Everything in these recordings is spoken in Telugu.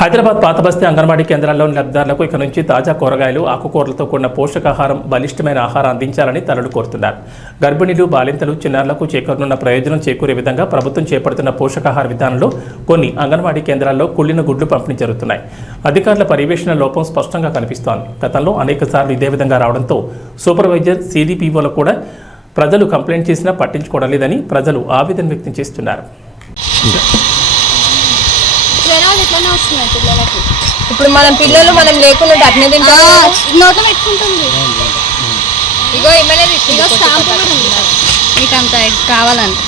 హైదరాబాద్ పాత బస్తీ అంగన్వాడీ కేంద్రాల్లోని లబ్ధిదారులకు ఇక నుంచి తాజా కూరగాయలు ఆకుకూరలతో కూడిన పోషకాహారం బలిష్టమైన ఆహారం అందించాలని తల్లులు కోరుతున్నారు. గర్భిణీలు బాలింతలు చిన్నారులకు చేకూరనున్న ప్రయోజనం చేకూరే విధంగా ప్రభుత్వం చేపడుతున్న పోషకాహార విధానంలో కొన్ని అంగన్వాడీ కేంద్రాల్లో కుళ్ళిన గుడ్లు పంపిణీ జరుగుతున్నాయి. అధికారుల పర్యవేక్షణ లోపం స్పష్టంగా కనిపిస్తోంది. గతంలో అనేక సార్లు ఇదే విధంగా రావడంతో సూపర్వైజర్ సిడిపిఓలు కూడా ప్రజలు కంప్లైంట్ చేసినా పట్టించుకోవడం లేదని ప్రజలు ఆవేదన వ్యక్తం చేస్తున్నారు. ఇప్పుడు మనం పిల్లలు మనం లేకుండా అట్నే తింటాం. నోట్లో పెట్టుకుంటుంది. ఇగో ఏమైనా మీకు అంత కావాలంటే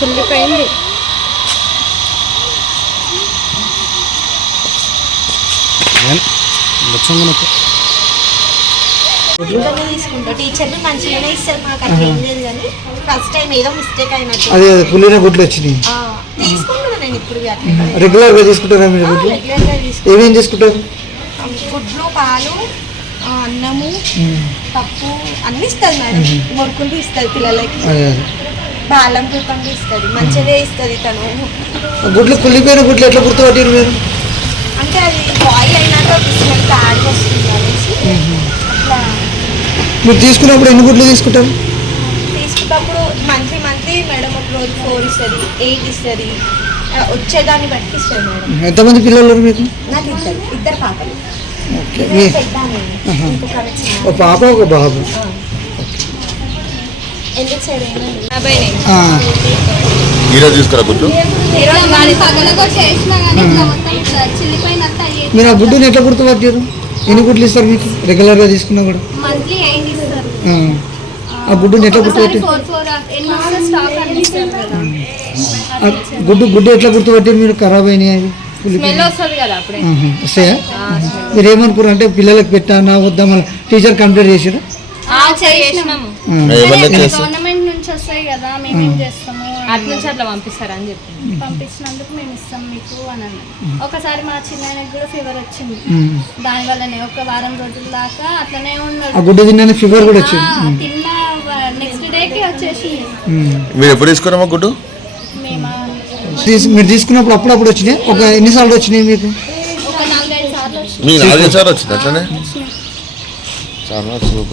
కుళ్ళిపోయింది. తీసుకుంటా టీచర్లు మంచిగానే ఇస్తారు. మాకు అట్లా ఏం లేదు కానీ ఫస్ట్ టైం ఏదో మిస్టేక్ అయినట్టు అదే పుల్లిన గుడ్లు వచ్చినాయి. తీసుకుంటున్నా నేను ఇప్పుడు రెగ్యులర్ గా తీసుకుంటారా మీరు గుడ్లు? రెగ్యులర్గా తీసుకుంటాను. ఏమేం తీసుకుంటారు? గుడ్లు, పాలు, అన్నము, పప్పు అన్ని ఇస్తుంది మేడం. మొడుకుంటూ ఇస్తుంది పిల్లలకి, బాలం రూపంగా ఇస్తుంది. మంచిగా ఇస్తుంది తను. గుడ్లు కుళ్ళిపోయిన గుడ్లు ఎట్లా గుర్తుపట్టారు మీరు? అంటే అది బాయిల్ అయినాక స్మెల్ బ్యాడ్గా వస్తుంది అనేసి అట్లా. మీరు తీసుకున్నప్పుడు ఎన్ని గుడ్లు తీసుకుంటారు? తీసుకున్నప్పుడు మంత్లీ మేడం ఒక రోజు 4 ఇస్తుంది, 8 ఇస్తుంది. వచ్చేదాన్ని బట్టి ఇస్తుంది మేడం. ఎంతమంది పిల్లలు మీకు? నాకు ఇద్దరు పాపలు. ఒక పాప ఒక బాబు. ఎందుకు సరే ఈరోజు తీసుకురా గుడ్లు. మీరు ఆ గుడ్డుని ఎట్లా గుర్తుపట్టారు? ఎన్ని గుడ్లు ఇస్తారు మీకు రెగ్యులర్గా తీసుకున్నా కూడా? ఆ గుడ్డుని ఎట్లా గుర్తుపట్టారు? గుడ్డు ఎట్లా గుర్తుపట్టారు మీరు? ఖరాబ్ అయినాయి అవి వస్తాయా? మీరు ఏమనుకోరు అంటే పిల్లలకు పెట్టానా వద్దా మళ్ళీ టీచర్ కంప్లైంట్ చేసారు? గవర్నమెంట్ నుంచి వస్తాయి కదా, మేమేం చేస్తాము అటు నుంచి అట్లా పంపిస్తారని చెప్పి పంపించినందుకు మేము ఇస్తాం మీకు అని అన్నాను. ఒకసారి మా చిన్నాయనకి కూడా ఫీవర్ వచ్చింది. దానివల్లనే ఒక వారం రోజుల దాకా అట్లనే ఉన్నాడు. ఆ గుడ్డు తిన్న ఫీవర్ కూడా వచ్చింది. తిన్న నెక్స్ట్ డేకి వచ్చేసి. మీరు ఎప్పుడు తీసుకున్నామా గుడ్డు? మీరు తీసుకున్నప్పుడు అప్పుడప్పుడు వచ్చినాయి? ఒక ఎన్నిసార్లు వచ్చినాయి మీకు? ఒక 4-5 సార్లు వచ్చింది. మీ 4 సార్లు వచ్చింది అట్లనే. చాలా సూపర్.